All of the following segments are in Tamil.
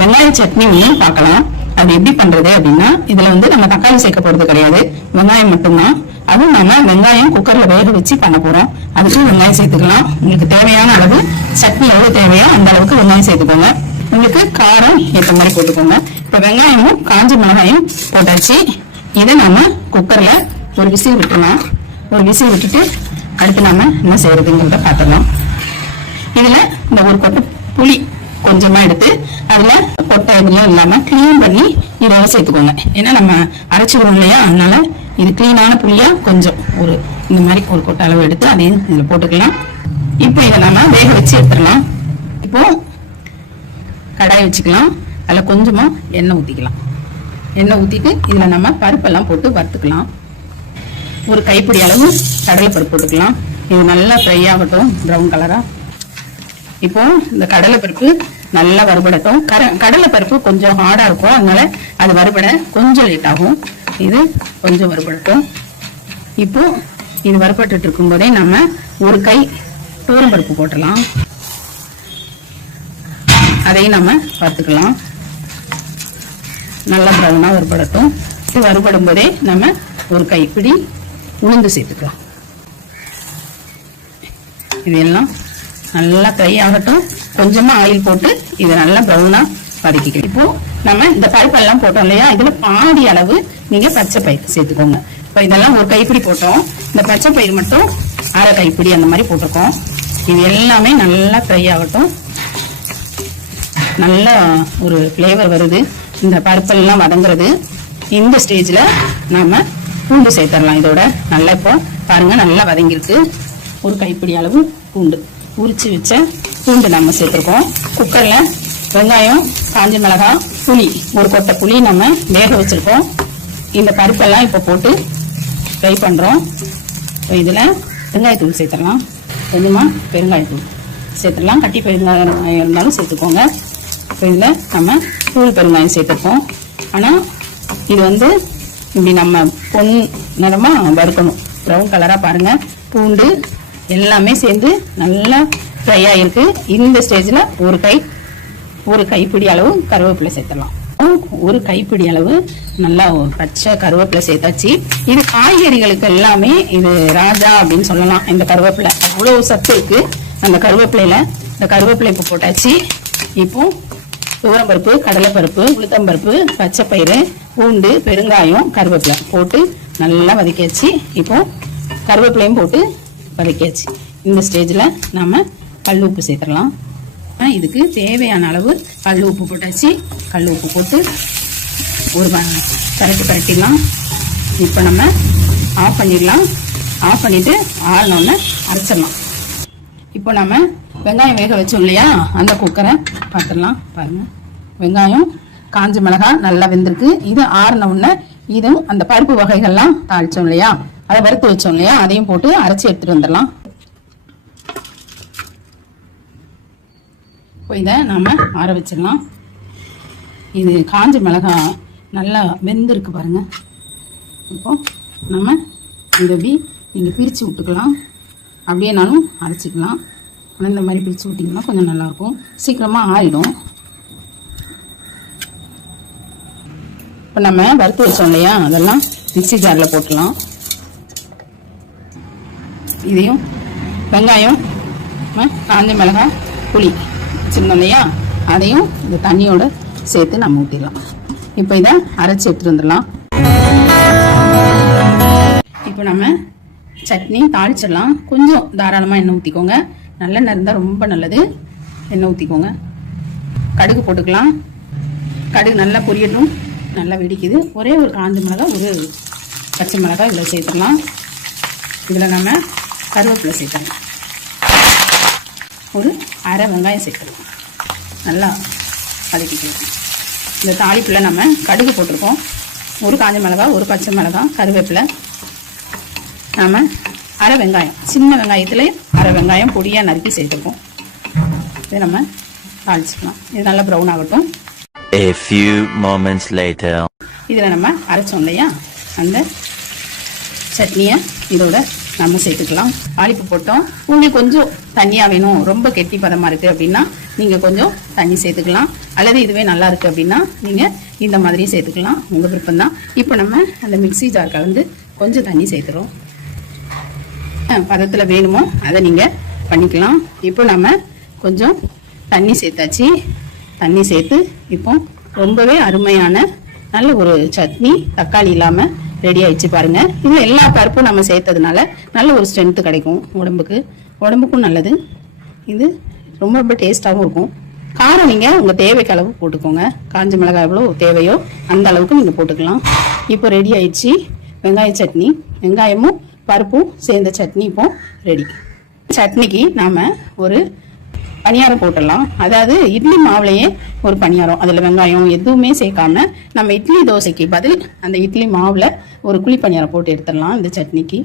வெங்காய சட்னி ஒன்றும் பார்க்கலாம். அது எப்படி பண்றது அப்படின்னா, இதுல வந்து நம்ம தக்காளி சேர்க்க போறது கிடையாது, வெங்காயம் மட்டும்தான். அதுவும் நம்ம வெங்காயம் குக்கர்ல வேக வச்சு பண்ண போறோம். அதுக்கு வெங்காயம் சேர்த்துக்கலாம். உங்களுக்கு தேவையான அளவு சட்னி எவ்வளவு தேவையோ அந்த அளவுக்கு வெங்காயம் சேர்த்துக்கோங்க. உங்களுக்கு காரம் ஏற்ற மாதிரி போட்டுக்கோங்க. இப்ப வெங்காயமும் காஞ்ச மிளகாயும் போட்டாச்சு. இதை நம்ம குக்கர்ல ஒரு விசில் விட்டுலாம். ஒரு விசில் விட்டுட்டு அடுத்து நாம என்ன செய்யறதுங்கிறத பார்த்துடலாம். இதுல இந்த ஒரு கொட்டை புளி கொஞ்சமா எடுத்து அதுல கொட்டை எதுவும் இல்லாம கிளீன் பண்ணி இதோட சேர்த்துக்கோங்க. ஏன்னா நம்ம அரைச்சிடுவோம் இல்லையா, அதனால இது கிளீனான புளியா கொஞ்சம் ஒரு இந்த மாதிரி ஒரு கொட்டை அளவு எடுத்து அதையும் இதுல போட்டுக்கலாம். இப்போ இதை நம்ம வேக வச்சு எடுத்துடலாம். இப்போ கடாய் வச்சுக்கலாம். அதுல கொஞ்சமா எண்ணெய் ஊத்திக்கலாம். எண்ணெய் ஊத்திட்டு இதுல நம்ம பருப்பெல்லாம் போட்டு வறுத்துக்கலாம். ஒரு கைப்பிடி அளவு கடலை பருப்பு போட்டுக்கலாம். இது நல்லா ஃப்ரை ஆகட்டும், ப்ரௌன் கலரா. இப்போ இந்த கடலை பருப்பு நல்லா வறுபடட்டும். கடலை பருப்பு கொஞ்சம் ஹார்டா இருக்கும், அதனால அது வறுபட கொஞ்சம் லேட் ஆகும். இது கொஞ்சம் வறுபடட்டும். இப்போ இது வறுபட்டு இருக்கும் போதே நம்ம ஒரு கை துவரம் பருப்பு போட்டலாம். அதையும் நம்ம வறுத்துக்கலாம். நல்லா ப்ரௌனா வறுபடட்டும். இது வறுபடும் போதே நம்ம ஒரு கைப்பிடி உளுந்து சேர்த்துக்கலாம். இதெல்லாம் நல்லா ஃப்ரை ஆகட்டும். கொஞ்சமா ஆயில் போட்டு இதை நல்லா ப்ரௌனா வதக்கிக்கலாம். இப்போ நம்ம இந்த பருப்பெல்லாம் போட்டோம் இல்லையா, இதுல பாதி அளவு நீங்க பச்சை பயிர் சேர்த்துக்கோங்க. இப்போ இதெல்லாம் ஒரு கைப்பிடி போட்டோம், இந்த பச்சை பயிர் மட்டும் அரை கைப்பிடி அந்த மாதிரி போட்டிருக்கோம். இது எல்லாமே நல்லா ஃப்ரை ஆகட்டும். நல்ல ஒரு ஃப்ளேவர் வருது இந்த பருப்பெல்லாம் வதங்குறது. இந்த ஸ்டேஜ்ல நாம பூண்டு சேர்த்துடலாம். இதோட நல்லா இப்போ பாருங்க நல்லா வதங்கிருக்கு. ஒரு கைப்பிடி அளவு பூண்டு உரிச்சு வச்ச பூண்டு நம்ம சேர்த்துருக்கோம். குக்கர்ல வெங்காயம், காஞ்ச மிளகாய், புளி ஒரு கொட்டை புளி நம்ம வேக வச்சிருக்கோம். இந்த பருப்பெல்லாம் இப்போ போட்டு ஃப்ரை பண்றோம். இதுல வெங்காயத்தூள் சேர்த்துடலாம். கொஞ்சமா பெருங்காயத்தூள் சேர்த்துடலாம். கட்டி பெருங்காயம் இருந்தாலும் சேர்த்துக்கோங்க. இப்போ இதுல நம்ம தூள் பெருங்காயம் சேர்த்துருக்கோம். ஆனா இது வந்து இப்படி நம்ம பொன் நிறமா வறுக்கணும். ப்ரௌன் கலரா பாருங்க. பூண்டு எல்லாமே சேர்ந்து நல்லா ஃப்ரை ஆயிருக்கு. இந்த ஸ்டேஜ்ல ஒரு கைப்பிடி அளவு கருவேப்பிலை சேர்த்துடலாம். ஒரு கைப்பிடி அளவு நல்லா பச்சை கருவேப்பிலை சேர்த்தாச்சு. இது காய்கறிகளுக்கு எல்லாமே இது ராஜா அப்படின்னு சொல்லலாம். இந்த கருவேப்பிலை அவ்வளவு சத்து இருக்கு அந்த கருவேப்பிலையில. இந்த கருவேப்பிலை இப்போ போட்டாச்சு. இப்போ துவரம்பருப்பு, கடலைப்பருப்பு, உளுத்தம்பருப்பு, பச்சை பயிறு, பூண்டு, பெருங்காயம், கருவேப்பிலை போட்டு நல்லா வதக்கியாச்சு. இப்போ கருவேப்பிலையும் போட்டு வதக்கியாச்சு. இந்த ஸ்டேஜ்ல நாம கல் உப்பு சேர்த்துடலாம். இதுக்கு தேவையான அளவு கல் உப்பு போட்டாச்சு. கல் உப்பு போட்டு ஒரு பரட்டிடலாம். இப்போ நம்ம ஆஃப் பண்ணிடலாம். ஆஃப் பண்ணிட்டு ஆறினோன்னு அரைச்சிடலாம். இப்போ நம்ம வெங்காயம் வேக வச்சோம் இல்லையா, அந்த குக்கரை பார்த்துடலாம். பாருங்க, வெங்காயம், காஞ்ச மிளகாய் நல்லா வெந்திருக்கு. இது ஆறின உடனே இதுவும் அந்த பருப்பு வகைகள்லாம் தாளிச்சோம் இல்லையா, அதை வறுத்து வச்சோம் இல்லையா, அதையும் போட்டு அரைச்சி எடுத்துட்டு வந்துடலாம். இப்போ இதை நாம ஆற வச்சிடலாம். இது காஞ்ச மிளகாய் நல்லா வெந்திருக்கு பாருங்க. இப்போ நம்ம இந்த நீங்கள் பிரித்து விட்டுக்கலாம். அப்படியேனாலும் அரைச்சிக்கலாம். ஆனால் இந்த மாதிரி பிரித்து விட்டிங்கன்னா கொஞ்சம் நல்லாயிருக்கும், சீக்கிரமாக ஆறிடும். இப்போ நம்ம வறுத்து வச்சோம் இல்லையா, அதெல்லாம் மிக்ஸி ஜாரில் போட்டுடலாம். இதையும் வெங்காயம், காஞ்ச மிளகாய், புளி வச்சுருந்தோம் இல்லையா, அதையும் இந்த தண்ணியோட சேர்த்து நம்ம ஊற்றிடலாம். இப்போ இதை அரைச்சி எடுத்துட்டு வந்துடலாம். இப்போ நம்ம சட்னி தாளிச்சிடலாம். கொஞ்சம் தாராளமாக எண்ணெய் ஊற்றிக்கோங்க. நல்லெண்ணெய் இருந்தால் ரொம்ப நல்லது. எண்ணெய் ஊற்றிக்கோங்க. கடுகு போட்டுக்கலாம். கடுகு நல்லா பொரியட்டும். நல்லா வெடிக்குது. ஒரே ஒரு காஞ்ச மிளகாய், ஒரு பச்சை மிளகாய் இதில் சேர்த்துடலாம். இதில் நம்ம கருவேப்பிலை சேர்த்துடலாம். ஒரு அரை வெங்காயம் சேர்த்துடலாம். நல்லா வதக்கிக்கலாம். இந்த தாளிப்பில் நம்ம கடுகு போட்டிருக்கோம். ஒரு காஞ்ச மிளகாய், ஒரு பச்சை மிளகாய், கருவேப்பிலை, நம்ம அரை வெங்காயம், சின்ன வெங்காயத்தில் அரை வெங்காயம் பொடியாக நறுக்கி சேர்த்துருக்கோம். இதை நம்ம தாளிச்சுக்கலாம். இது நல்லா ப்ரௌன் ஆகட்டும். A few moments later. இதில் நம்ம அரைச்சோம் இல்லையா, அந்த சட்னியை இதோட நம்ம சேர்த்துக்கலாம். தாளிப்பு போட்டோம். உங்களுக்கு கொஞ்சம் தண்ணியா வேணும், ரொம்ப கெட்டி பதமா இருக்கு அப்படின்னா நீங்க கொஞ்சம் தண்ணி சேர்த்துக்கலாம். அல்லது இதுவே நல்லா இருக்கு அப்படின்னா நீங்க இந்த மாதிரி சேர்த்துக்கலாம், உங்க விருப்பம் தான். இப்போ நம்ம அந்த மிக்ஸி ஜார் கலந்து கொஞ்சம் தண்ணி சேர்த்துறோம். பதத்துல வேணுமோ அதை நீங்க பண்ணிக்கலாம். இப்போ நம்ம கொஞ்சம் தண்ணி சேர்த்தாச்சு. தண்ணி சேர்த்து இப்போ ரொம்பவே அருமையான நல்ல ஒரு சட்னி தக்காளி இல்லாம ரெடி ஆயிடுச்சு பாருங்க. இதுல எல்லா பருப்பும் நம்ம சேர்த்ததுனால நல்ல ஒரு ஸ்ட்ரென்த் கிடைக்கும், உடம்புக்கும் நல்லது. இது ரொம்ப ரொம்ப டேஸ்டாகவும் இருக்கும். காரம் நீங்க உங்க தேவைக்கு அளவு போட்டுக்கோங்க. காஞ்ச மிளகாய் எவ்வளோ தேவையோ அந்த அளவுக்கு நீங்க போட்டுக்கலாம். இப்போ ரெடி ஆயிடுச்சு வெங்காய சட்னி. வெங்காயமும் பருப்பும் சேர்ந்த சட்னி இப்போ ரெடி. சட்னிக்கு நாம ஒரு பணியாரம் போட்டுடலாம். அதாவது இட்லி மாவுலையே ஒரு பணியாரம், அதுல வெங்காயம் எதுவுமே சேர்க்காம நம்ம இட்லி தோசைக்கு பதில் அந்த இட்லி மாவுல ஒரு குழி பணியாரம் போட்டு எடுத்துடலாம் இந்த சட்னிக்கு.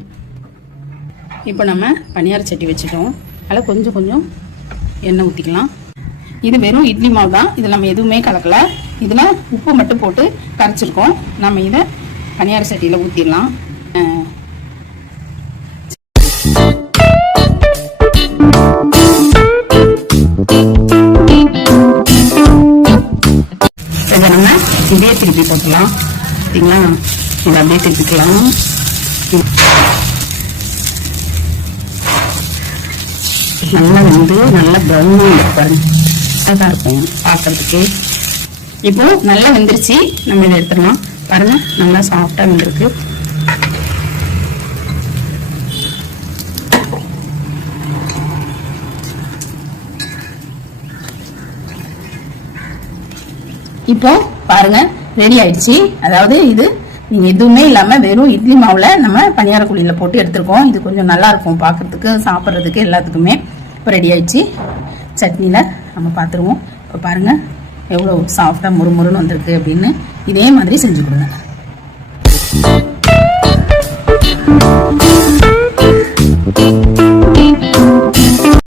இப்போ நம்ம பணியார சட்டி வச்சுட்டோம். அதில் கொஞ்சம் கொஞ்சம் எண்ணெய் ஊற்றிக்கலாம். இது வெறும் இட்லி மாவு தான், இதில் நம்ம எதுவுமே கலக்கல. இதில் உப்பு மட்டும் போட்டு கரைச்சிருக்கோம். நம்ம இதை பணியார சட்டியில் ஊற்றிடலாம். இதை நம்ம இதே திருப்பி போட்டுக்கலாம். பார்த்தீங்களா, இதை அப்படியே திருப்பிக்கலாம். நல்லா வந்து நல்லா ப்ரௌன் பாருங்க, அழகா இருக்கும் பார்க்கறதுக்கு. இப்போ நல்லா வெந்துருச்சு, நம்ம இதை எடுத்துடலாம். பாருங்க நல்லா சாஃப்டா வெந்திருக்கு. இப்போ பாருங்க ரெடி ஆயிடுச்சு. அதாவது இது நீங்க எதுவுமே இல்லாம வெறும் இட்லி மாவுல நம்ம பணியார குழியில போட்டு எடுத்திருக்கோம். இது கொஞ்சம் நல்லா இருக்கும் பார்க்கறதுக்கு, சாப்பிட்றதுக்கு, எல்லாத்துக்குமே. இப்போ ரெடி ஆயிடுச்சு. சட்னியில நம்ம பார்த்துருவோம். இப்போ பாருங்க எவ்வளோ சாஃப்டா முறுமுறுன்னு வந்திருக்கு அப்படின்னு. இதே மாதிரி செஞ்சு கொடுங்க.